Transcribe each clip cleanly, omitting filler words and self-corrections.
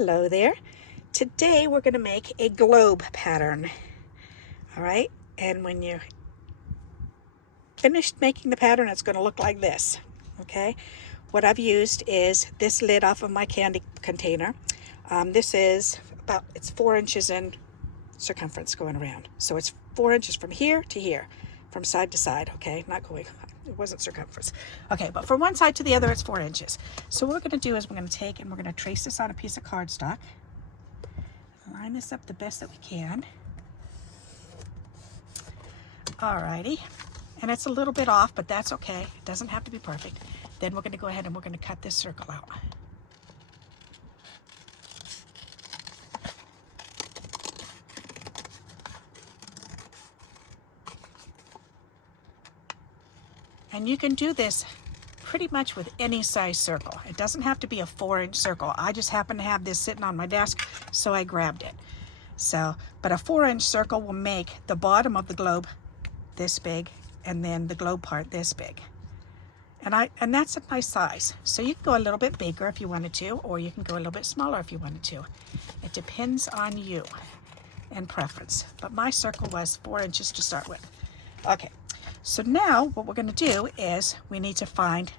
Hello there. Today we're going to make a globe pattern. All right, and when you're finished making the pattern, it's going to look like this. Okay, what I've used is this lid off of my candy container. This is it's 4 inches in circumference going around. So it's 4 inches from here to here, from side to side. Okay, not going, it wasn't circumference. Okay, but from one side to the other, it's 4 inches. So what we're going to do is we're going to take and we're going to trace this on a piece of cardstock. Line this up the best that we can. Alrighty, and it's a little bit off, but that's okay. It doesn't have to be perfect. Then we're going to go ahead and we're going to cut this circle out. And you can do this pretty much with any size circle. It doesn't have to be a 4-inch circle. I just happen to have this sitting on my desk, so I grabbed it. So, but a 4-inch circle will make the bottom of the globe this big, and then the globe part this big. And that's a nice size. So you can go a little bit bigger if you wanted to, or you can go a little bit smaller if you wanted to. It depends on you and preference. But my circle was 4 inches to start with. Okay. So now what we're going to do is we need to find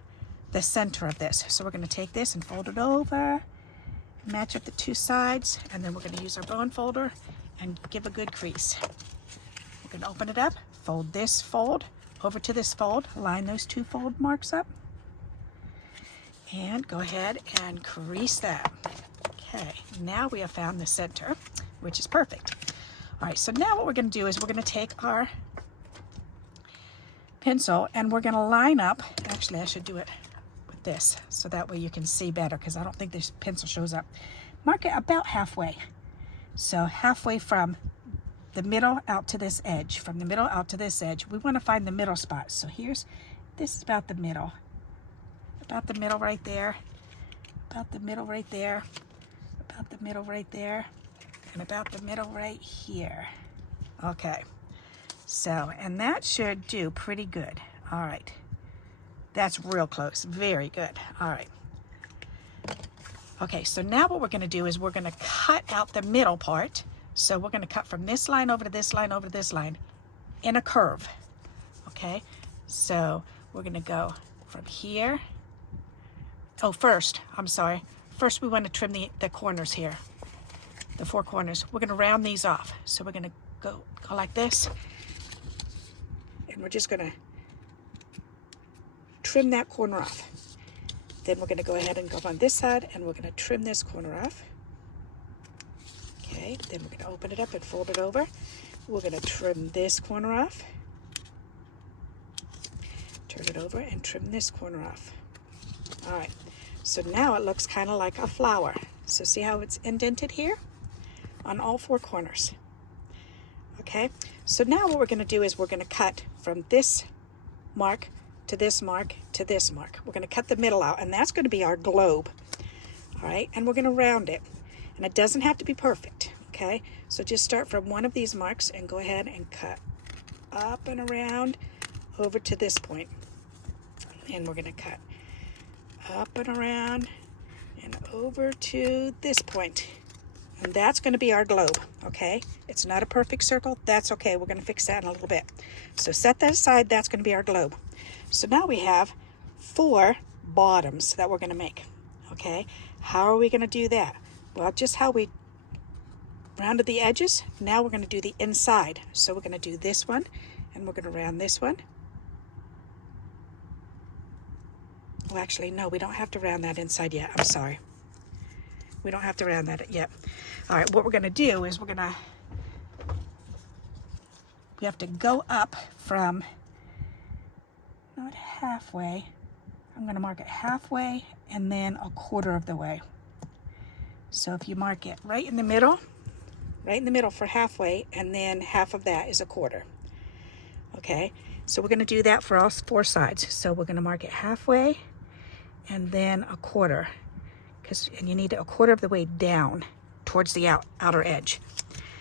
the center of this. So we're going to take this and fold it over, match up the two sides, and then we're going to use our bone folder and give a good crease. We're going to open it up, fold this fold over to this fold, line those two fold marks up, and go ahead and crease that. Okay, now we have found the center, which is perfect. All right, so now what we're going to do is we're going to take our pencil and we're going to line up. Actually, I should do it with this so that way you can see better, because I don't think this pencil shows up. Mark it about halfway. So halfway from the middle out to this edge. From the middle out to this edge, we want to find the middle spot. So this is about the middle. About the middle right there. About the middle right there. About the middle right there. And about the middle right here. Okay. So, and that should do pretty good. All right. That's real close. Very good. All right. Okay, so now what we're going to do is we're going to cut out the middle part. So we're going to cut from this line over to this line over to this line in a curve. Okay, so we're going to go from here. Oh, first we want to trim the corners here, the 4 corners. We're going to round these off. So we're going to go like this. And we're just going to trim that corner off. Then we're going to go ahead and go on this side and we're going to trim this corner off. Okay, then we're going to open it up and fold it over. We're going to trim this corner off. Turn it over and trim this corner off. All right, so now it looks kind of like a flower. So see how it's indented here on all 4 corners. Okay, so now what we're going to do is we're going to cut from this mark to this mark to this mark. We're going to cut the middle out, and that's going to be our globe. All right, and we're going to round it. And it doesn't have to be perfect, okay? So just start from one of these marks and go ahead and cut up and around over to this point. And we're going to cut up and around and over to this point. And that's going to be our globe, okay? It's not a perfect circle. That's okay. We're going to fix that in a little bit. So set that aside. That's going to be our globe. So now we have 4 bottoms that we're going to make, okay? How are we going to do that? Well, just how we rounded the edges, now we're going to do the inside. So we're going to do this one, and we're going to round this one. Well, actually, no, we don't have to round that inside yet. I'm sorry. We don't have to round that yet. All right, what we're going to do is we have to go up from, not halfway, I'm going to mark it halfway and then a quarter of the way. So if you mark it right in the middle for halfway, and then half of that is a quarter. Okay, so we're going to do that for all 4 sides. So we're going to mark it halfway and then a quarter, and you need a quarter of the way down towards the outer edge.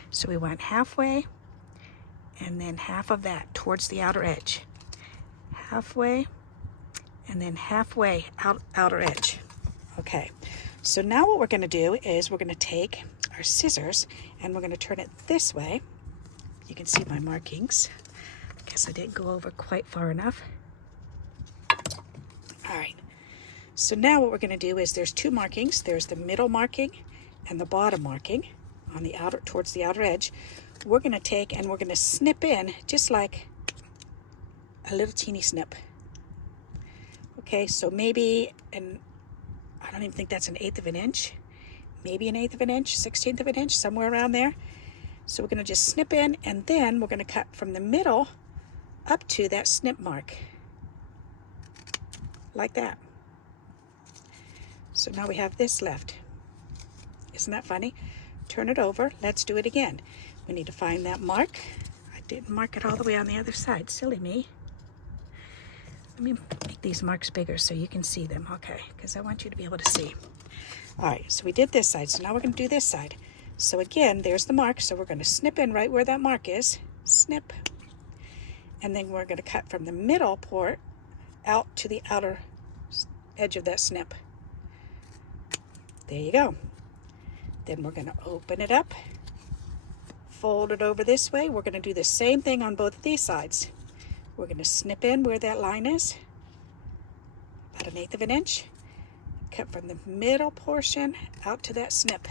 So we want halfway and then half of that towards the outer edge. Halfway and then halfway outer edge. Okay, So now what we're going to do is we're going to take our scissors and we're going to turn it this way. You can see my markings. I guess I didn't go over quite far enough. All right. So now what we're going to do is there's two markings. There's the middle marking and the bottom marking on the outer, towards the outer edge. We're going to take and we're going to snip in just like a little teeny snip. Okay, so maybe I don't even think that's 1/8 of an inch. Maybe 1/8 of an inch, 1/16 of an inch, somewhere around there. So we're going to just snip in, and then we're going to cut from the middle up to that snip mark. Like that. So now we have this left. Isn't that funny? Turn it over. Let's do it again. We need to find that mark. I didn't mark it all the way on the other side. Silly me. Let me make these marks bigger so you can see them, okay? Because I want you to be able to see. All right, so we did this side, so now we're going to do this side. So again, there's the mark, so we're going to snip in right where that mark is. Snip. And then we're going to cut from the middle part out to the outer edge of that snip. There you go. Then we're going to open it up, fold it over this way. We're going to do the same thing on both of these sides. We're going to snip in where that line is, about 1/8 of an inch. Cut from the middle portion out to that snip.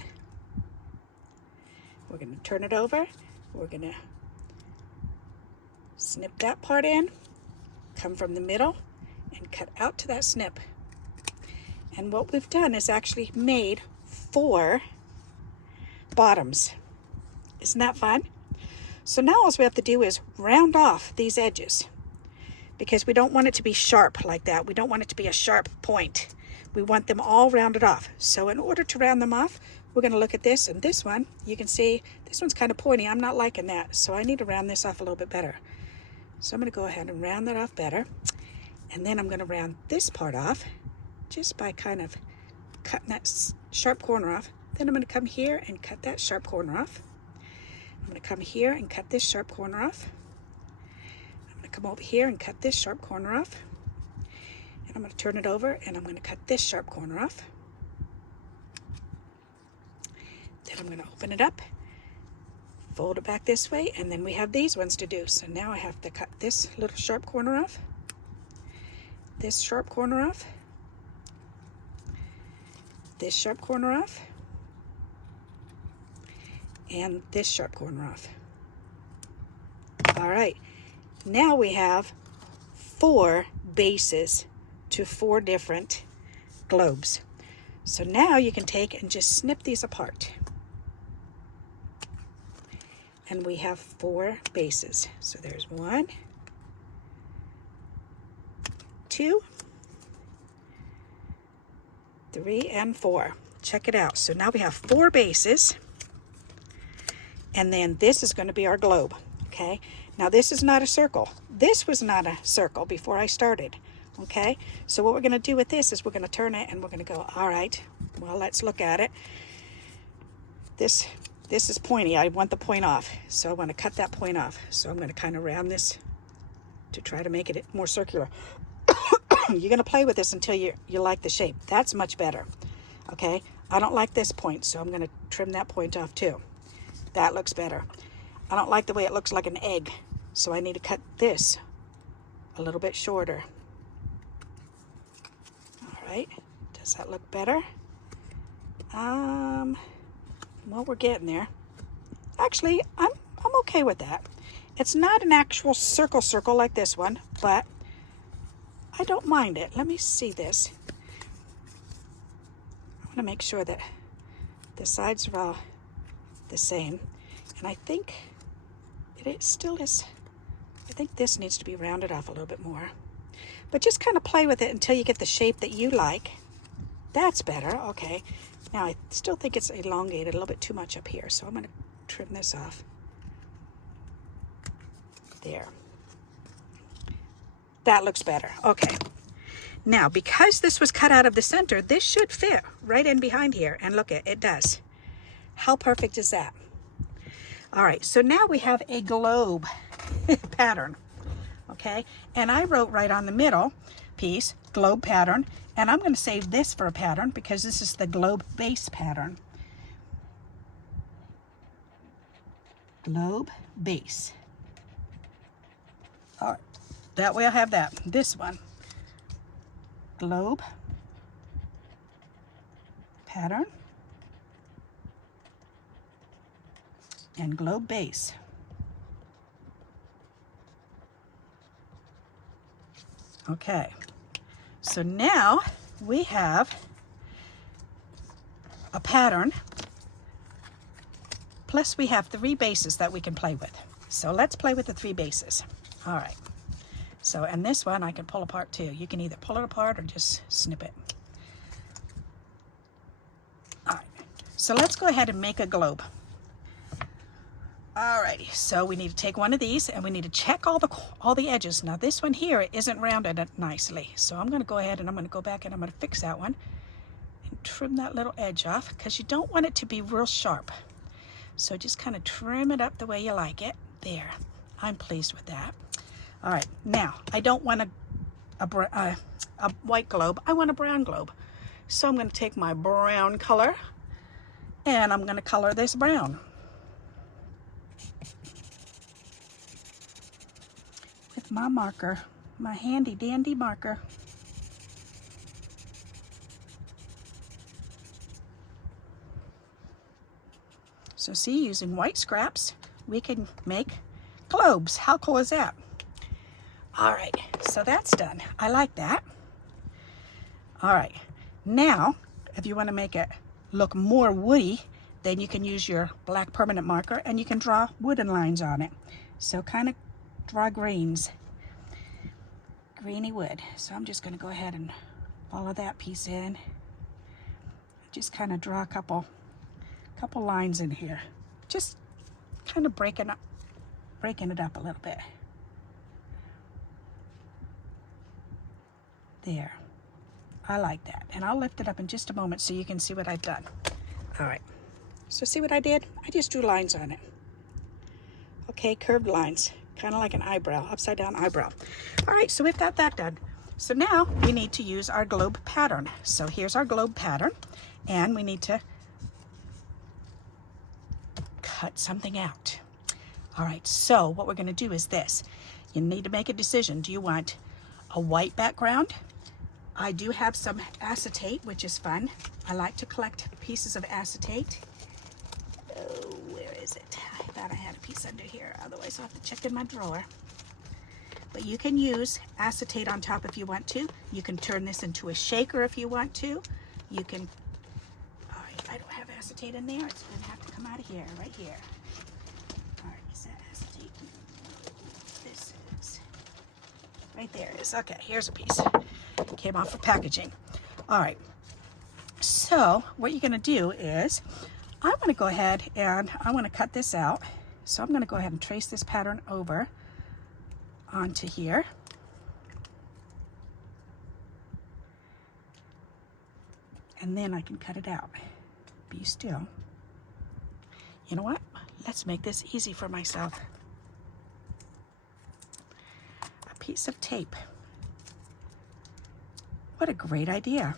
We're going to turn it over. We're going to snip that part in, come from the middle, and cut out to that snip. And what we've done is actually made 4 bottoms. Isn't that fun? So now all we have to do is round off these edges, because we don't want it to be sharp like that. We don't want it to be a sharp point. We want them all rounded off. So in order to round them off, we're going to look at this, and this one, you can see this one's kind of pointy. I'm not liking that, so I need to round this off a little bit better. So I'm going to go ahead and round that off better, and then I'm going to round this part off just by kind of cutting that sharp corner off. Then I'm going to come here and cut that sharp corner off. I'm going to come here and cut this sharp corner off. Come over here and cut this sharp corner off, and I'm going to turn it over and I'm going to cut this sharp corner off. Then I'm going to open it up, fold it back this way, and then we have these ones to do. So now I have to cut this little sharp corner off, this sharp corner off, this sharp corner off, and this sharp corner off. All right. Now we have 4 bases to 4 different globes. So now you can take and just snip these apart. And we have 4 bases. So there's 1, 2, 3, and 4. Check it out. So now we have 4 bases. And then this is going to be our globe. Okay. Now this is not a circle. This was not a circle before I started, okay? So what we're going to do with this is we're going to turn it and we're going to go, all right, well, let's look at it. This is pointy. I want the point off, so I want to cut that point off. So I'm going to kind of round this to try to make it more circular. You're going to play with this until you like the shape. That's much better, okay? I don't like this point, so I'm going to trim that point off too. That looks better. I don't like the way it looks like an egg, so I need to cut this a little bit shorter. All right, does that look better? Well, we're getting there. Actually, I'm okay with that. It's not an actual circle like this one, but I don't mind it. Let me see this. I want to make sure that the sides are all the same, and I think it still is. I think this needs to be rounded off a little bit more, but just kind of play with it until you get the shape that you like. That's better. Okay, now I still think it's elongated a little bit too much up here, so I'm going to trim this off. There, that looks better. Okay, now because this was cut out of the center, this should fit right in behind here, and look, it does. How perfect is that? All right, so now we have a globe pattern, okay? And I wrote right on the middle, piece, globe pattern, and I'm going to save this for a pattern because this is the globe base pattern. Globe base. All right, that way I'll have that. This one, globe pattern and globe base. Okay, so now we have a pattern, plus we have 3 bases that we can play with. So let's play with the 3 bases. All right, so and this one I can pull apart too. You can either pull it apart or just snip it. All right, so let's go ahead and make a globe. Alrighty, so we need to take one of these and we need to check all the edges. Now this one here isn't rounded nicely, so I'm going to go ahead and I'm going to go back and I'm going to fix that one and trim that little edge off because you don't want it to be real sharp. So just kind of trim it up the way you like it. There, I'm pleased with that. All right, now I don't want a white globe. I want a brown globe. So I'm going to take my brown color and I'm going to color this brown. My marker, my handy dandy marker. So see, using white scraps, we can make globes. How cool is that? All right, so that's done. I like that. All right, now, if you want to make it look more woody, then you can use your black permanent marker and you can draw wooden lines on it. So kind of draw greens, greeny wood. So I'm just going to go ahead and follow that piece in. Just kind of draw a couple lines in here. Just kind of breaking it up a little bit. There. I like that. And I'll lift it up in just a moment so you can see what I've done. All right. So see what I did? I just drew lines on it. Okay, curved lines. Kind of like an eyebrow, upside down eyebrow. All right, so we've got that done. So now we need to use our globe pattern. So here's our globe pattern, and we need to cut something out. All right, so what we're going to do is this. You need to make a decision. Do you want a white background? I do have some acetate, which is fun. I like to collect pieces of acetate. Oh, where is it? I thought I had a piece under here, otherwise I'll have to check in my drawer. But you can use acetate on top if you want to. You can turn this into a shaker if you want to. You can, all right, I don't have acetate in there. It's gonna have to come out of here, right here. All right, is that acetate? This is, right there it is. Okay, here's a piece. Came off of packaging. All right, so what you're gonna do is, I want to go ahead and I want to cut this out. So I'm going to go ahead and trace this pattern over onto here. And then I can cut it out. Be still. You know what? Let's make this easy for myself. A piece of tape. What a great idea.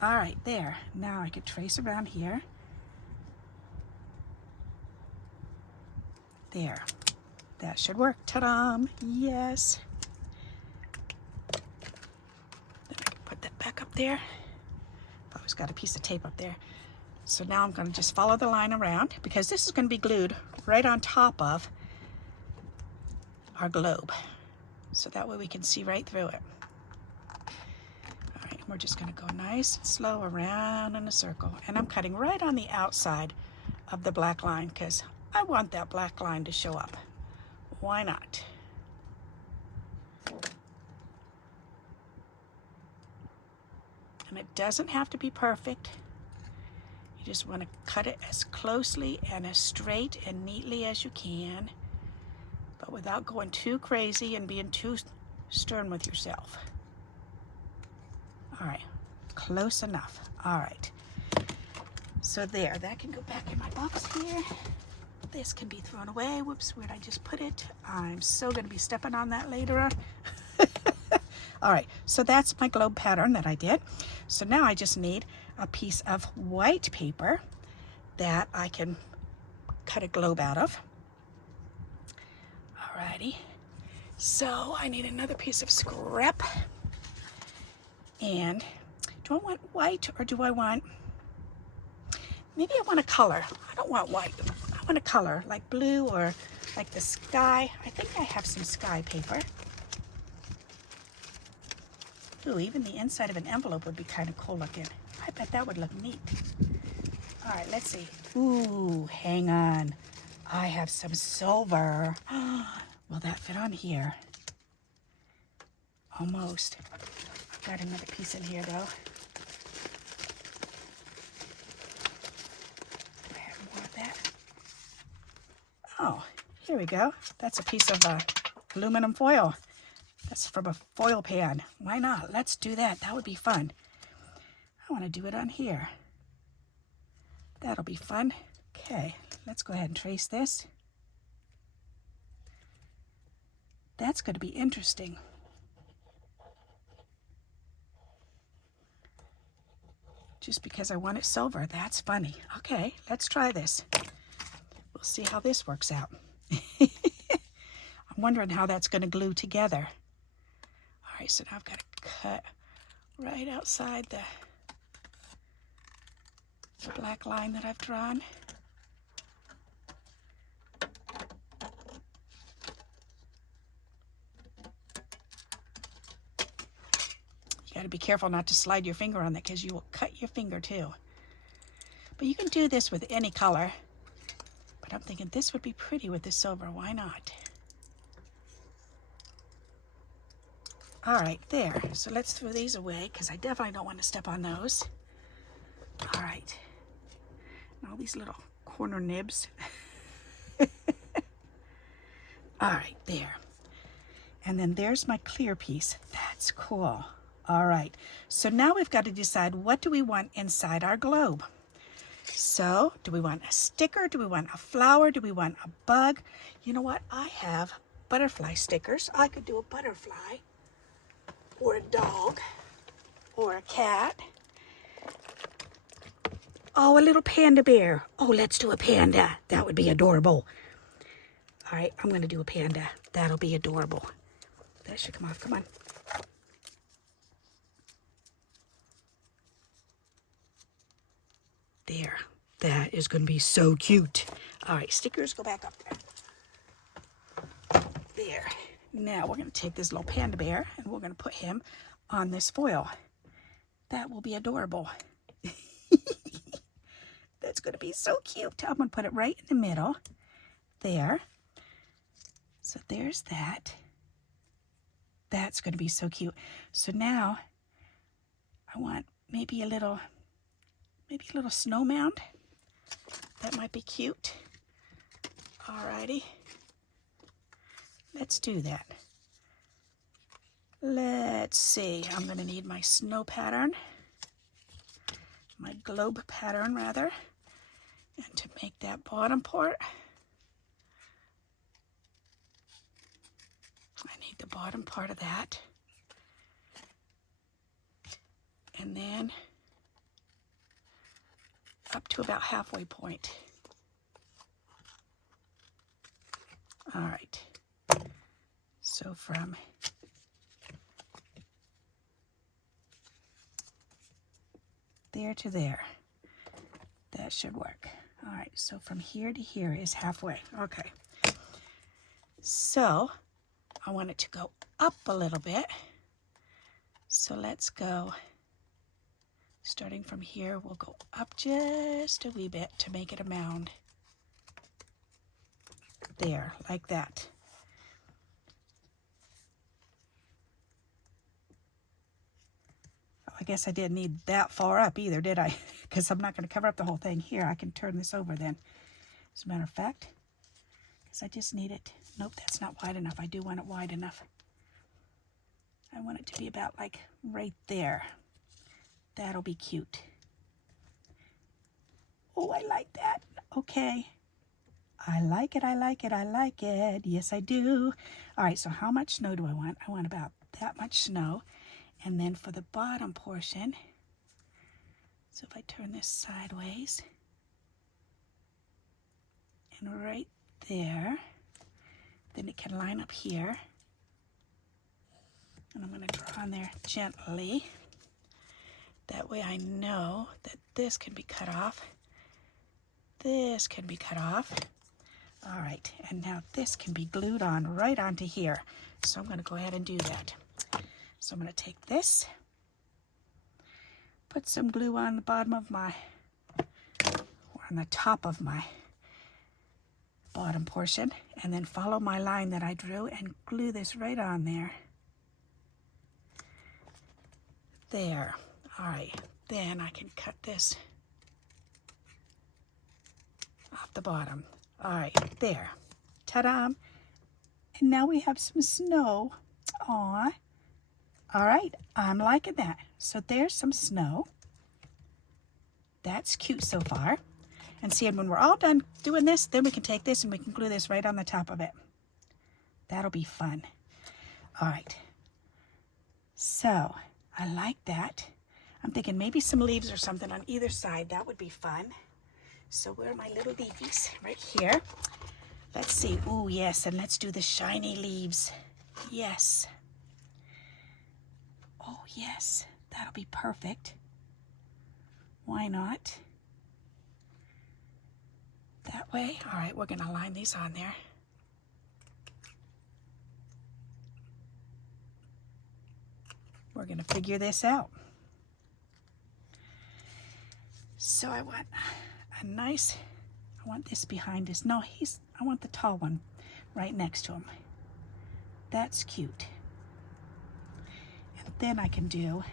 All right, there. Now I could trace around here. There, that should work. Ta-da! Yes. Then I can put that back up there. I've always got a piece of tape up there. So now I'm going to just follow the line around because this is going to be glued right on top of our globe. So that way we can see right through it. All right, we're just going to go nice and slow around in a circle. And I'm cutting right on the outside of the black line because I want that black line to show up. Why not? And it doesn't have to be perfect. You just want to cut it as closely and as straight and neatly as you can, but without going too crazy and being too stern with yourself. All right, close enough. All right. So there, that can go back in my box here. This can be thrown away. Whoops, where'd I just put it? I'm so going to be stepping on that later on. All right, so that's my globe pattern that I did. So now I just need a piece of white paper that I can cut a globe out of. Alrighty, so I need another piece of scrap. And do I want white or do I want, maybe I want a color. I don't want white. I want a color like blue or like the sky. I think I have some sky paper. Ooh, even the inside of an envelope would be kind of cool looking. I bet that would look neat. All right, let's see. Ooh, hang on. I have some silver. Will that fit on here? Almost. I've got another piece in here though. Do I have more of that? Oh, here we go. That's a piece of aluminum foil. That's from a foil pan. Why not? Let's do that. That would be fun. I want to do it on here. That'll be fun. Okay, let's go ahead and trace this. That's going to be interesting. Just because I want it silver. That's funny. Okay, let's try this. We'll see how this works out. I'm wondering how that's going to glue together. All right, so now I've got to cut right outside the black line that I've drawn. You got to be careful not to slide your finger on that because you will cut your finger too. But you can do this with any color. But I'm thinking this would be pretty with the silver. Why not? All right, there. So let's throw these away because I definitely don't want to step on those. All right. And all these little corner nibs. All right, there. And then there's my clear piece. That's cool. All right. So now we've got to decide what do we want inside our globe. So do we want a sticker? Do we want a flower? Do we want a bug? You know what? I have butterfly stickers. I could do a butterfly or a dog or a cat. Oh, a little panda bear. Oh, let's do a panda. That would be adorable. All right, I'm going to do a panda. That'll be adorable. That should come off. Come on. There. That is going to be so cute. All right, stickers go back up there. There. Now we're going to take this little panda bear and we're going to put him on this foil. That will be adorable. That's going to be so cute. I'm going to put it right in the middle. There. So there's that. That's going to be so cute. So now I want maybe a little snow mound. That might be cute. Alrighty. Let's do that. Let's see. I'm going to need my snow pattern. My globe pattern, rather. And to make that bottom part, I need the bottom part of that. And then up to about halfway point. All right. So from there to there, that should work. All right, so from here to here is halfway. Okay. So I want it to go up a little bit. So let's go, starting from here, we'll go up just a wee bit to make it a mound. There, like that. I guess I didn't need that far up either, did I? Because I'm not going to cover up the whole thing. Here, I can turn this over then. As a matter of fact, because I just need it. Nope, that's not wide enough. I do want it wide enough. I want it to be about like right there. That'll be cute. Oh, I like that. Okay. I like it, I like it, I like it. Yes, I do. All right, so how much snow do I want? I want about that much snow. And then for the bottom portion, so if I turn this sideways, and right there, then it can line up here. And I'm going to draw on there gently. That way I know that this can be cut off. This can be cut off. All right, and now this can be glued on right onto here. So I'm going to go ahead and do that. So I'm going to take this, put some glue on the bottom of my, or on the top of my bottom portion, and then follow my line that I drew and glue this right on there. There. All right, then I can cut this off the bottom. All right, there. Ta-da! And now we have some snow. Aw. All right, I'm liking that. So there's some snow. That's cute so far. And see, and when we're all done doing this, then we can take this and we can glue this right on the top of it. That'll be fun. All right. So I like that. I'm thinking maybe some leaves or something on either side. That would be fun. So where are my little leafies? Right here. Let's see. Oh, yes. And let's do the shiny leaves. Yes. Oh, yes. That'll be perfect. Why not? That way. All right. We're going to line these on there. We're going to figure this out. So I want a nice, I want this behind us. No, I want the tall one right next to him. That's cute. And then I can do,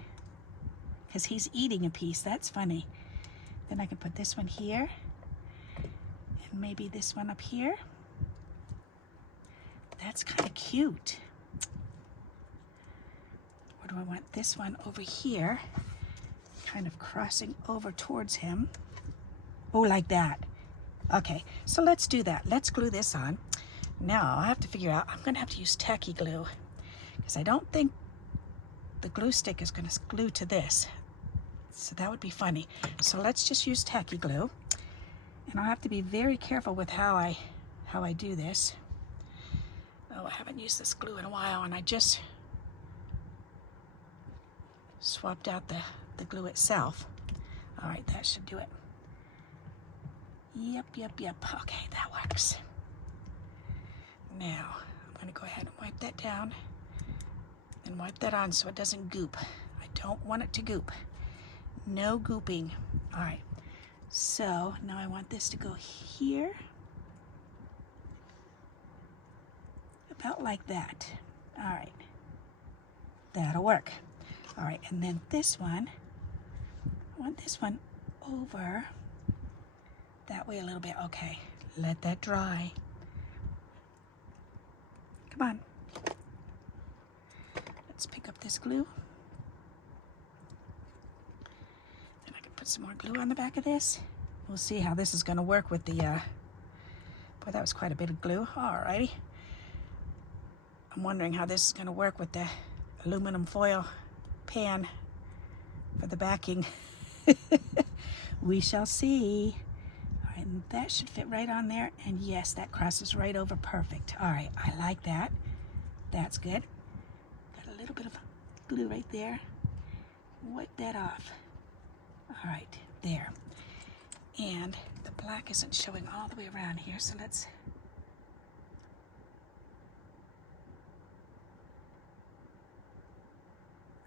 because he's eating a piece, that's funny. Then I can put this one here, and maybe this one up here. That's kind of cute. Or do I want this one over here, kind of crossing over towards him? Oh, like that. Okay, so let's do that. Let's glue this on. Now I have to figure out, I'm going to have to use tacky glue because I don't think the glue stick is going to glue to this. So that would be funny. So let's just use tacky glue. And I'll have to be very careful with how I do this. Oh, I haven't used this glue in a while, and I just swapped out the glue itself. All right, that should do it. Yep. Okay, that works. Now, I'm going to go ahead and wipe that down and wipe that on so it doesn't goop. I don't want it to goop. No gooping. All right, so now I want this to go here. About like that. All right, that'll work. All right, and then this one, I want this one over that way a little bit. Okay, let that dry. Come on. Let's pick up this glue. And I can put some more glue on the back of this. We'll see how this is going to work with the, boy, that was quite a bit of glue. Alrighty. I'm wondering how this is going to work with the aluminum foil pan for the backing. We shall see. All right, and that should fit right on there. And yes, that crosses right over perfect. All right, I like that. That's good. Got a little bit of glue right there. Wipe that off. All right, there. And the black isn't showing all the way around here, so let's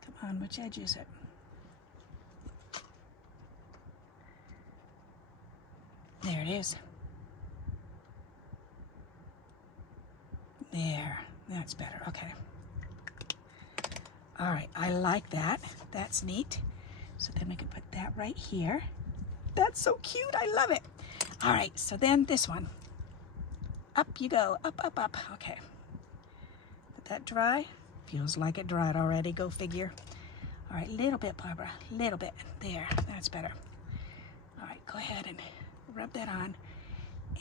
come on, which edge is it? There it is. There, that's better, okay. All right, I like that. That's neat. So then we can put that right here. That's so cute, I love it. All right, so then this one. Up you go, up, okay. Let that dry. Feels like it dried already, go figure. All right, little bit, Barbara, little bit. There, that's better. All right, go ahead and rub that on.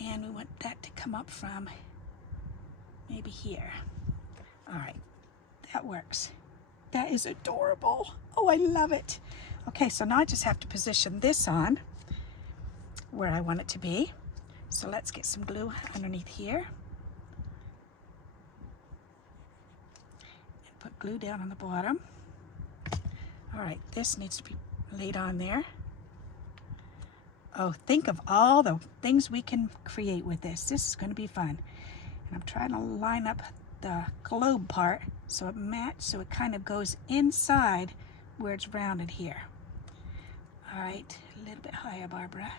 And we want that to come up from maybe here. All right, that works. That is adorable. Oh, I love it. Okay, so now I just have to position this on where I want it to be. So let's get some glue underneath here. And put glue down on the bottom. All right, this needs to be laid on there. Oh, think of all the things we can create with this. This is going to be fun. And I'm trying to line up the globe part so it kind of goes inside where it's rounded here. All right, a little bit higher, Barbara.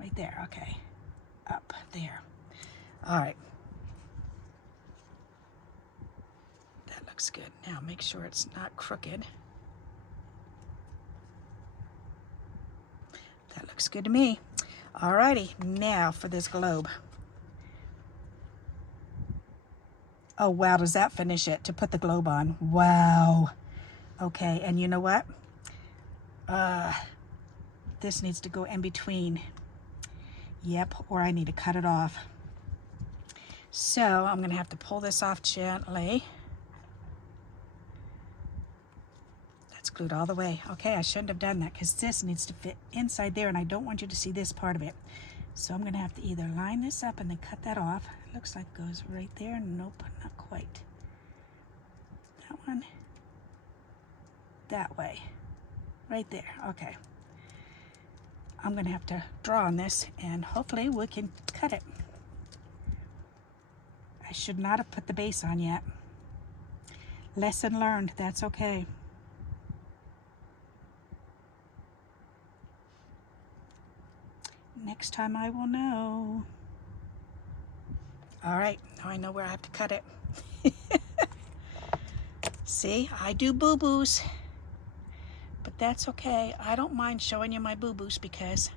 Right there, okay. Up there. All right. That looks good. Now make sure it's not crooked. That looks good to me. All righty, now for this globe. Oh, wow, does that finish it to put the globe on? Wow. Okay, and you know what? This needs to go in between. Yep, or I need to cut it off. So I'm going to have to pull this off gently. That's glued all the way. Okay, I shouldn't have done that because this needs to fit inside there and I don't want you to see this part of it. So I'm going to have to either line this up and then cut that off. It looks like it goes right there. Nope, not quite. That one. That way. Right there. Okay. I'm going to have to draw on this and hopefully we can cut it. I should not have put the base on yet. Lesson learned. That's okay. Next time I will know. All right, now I know where I have to cut it. See, I do boo-boos, but that's okay. I don't mind showing you my boo-boos because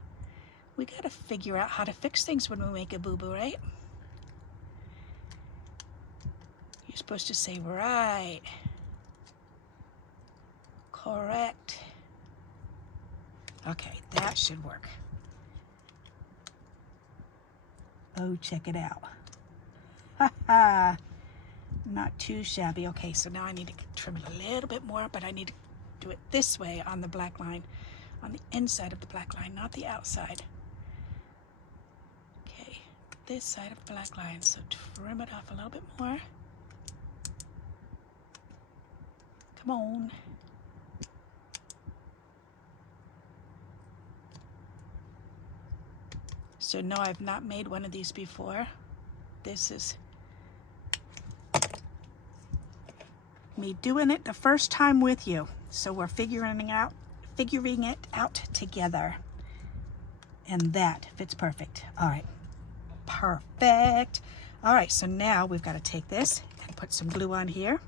we got to figure out how to fix things when we make a boo-boo, right? You're supposed to say right, correct. Okay, that should work. Oh, check it out. Ha ha. Not too shabby. Okay, so now I need to trim it a little bit more, but I need to do it this way on the black line, on the inside of the black line, not the outside. Okay, this side of the black line. So trim it off a little bit more. Come on. So no, I've not made one of these before. This is me doing it the first time with you. So we're figuring it out together. And that fits perfect. All right, perfect. All right, so now we've got to take this and put some glue on here.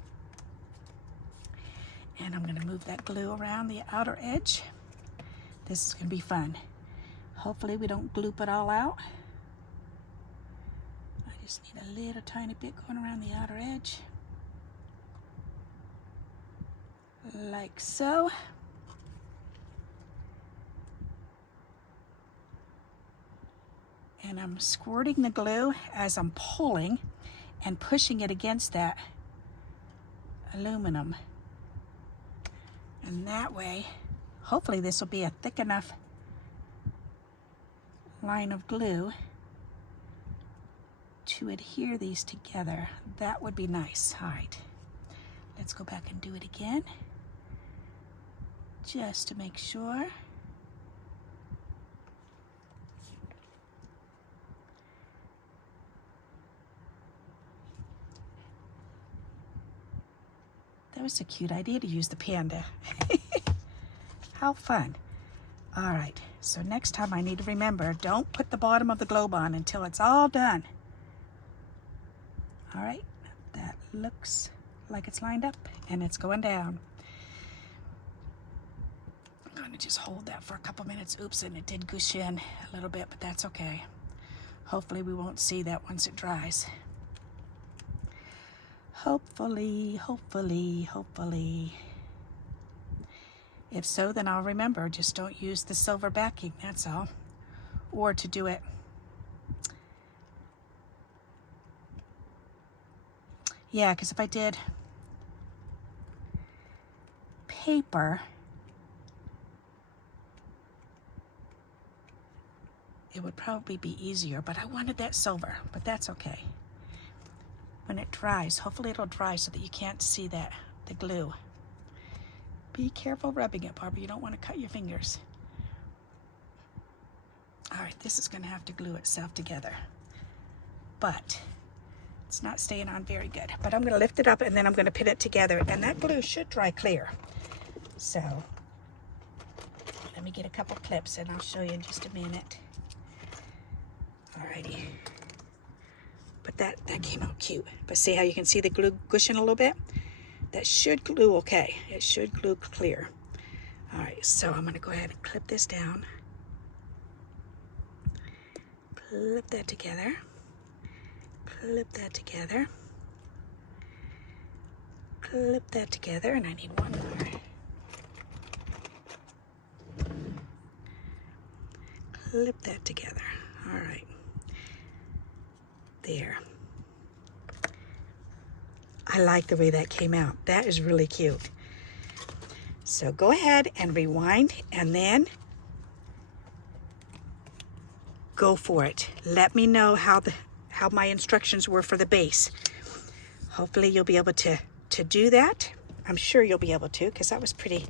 And I'm gonna move that glue around the outer edge. This is gonna be fun. Hopefully we don't gloop it all out. I just need a little tiny bit going around the outer edge. Like so. And I'm squirting the glue as I'm pulling and pushing it against that aluminum. And that way, hopefully this will be a thick enough line of glue to adhere these together. That would be nice. All right, let's go back and do it again just to make sure. That was a cute idea to use the panda. How fun. All right, so next time I need to remember, don't put the bottom of the globe on until it's all done. All right, that looks like it's lined up and it's going down. I'm gonna just hold that for a couple minutes. Oops, and it did goosh in a little bit, but that's okay. Hopefully we won't see that once it dries. Hopefully, hopefully, hopefully. If so, then I'll remember, just don't use the silver backing, that's all. Or to do it. Yeah, because if I did, paper, it would probably be easier, but I wanted that silver, but that's okay. When it dries, hopefully it'll dry so that you can't see the glue. Be careful rubbing it, Barbara. You don't want to cut your fingers. All right, this is going to have to glue itself together, but it's not staying on very good. But I'm going to lift it up and then I'm going to pin it together, and that glue should dry clear. So let me get a couple clips and I'll show you in just a minute. Alrighty. But that came out cute. But see how you can see the glue gushing a little bit? That should glue okay. It should glue clear. Alright, so I'm going to go ahead and clip this down. Clip that together. Clip that together. Clip that together, and I need one more. Clip that together. All right. There. I like the way that came out. That is really cute. So go ahead and rewind and then go for it. Let me know how my instructions were for the base. Hopefully you'll be able to do that. I'm sure you'll be able to, because that was pretty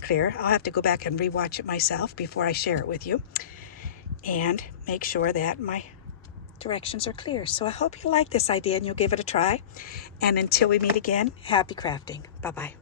clear. I'll have to go back and rewatch it myself before I share it with you and make sure that my directions are clear. So I hope you like this idea and you'll give it a try. And until we meet again, happy crafting. Bye-bye.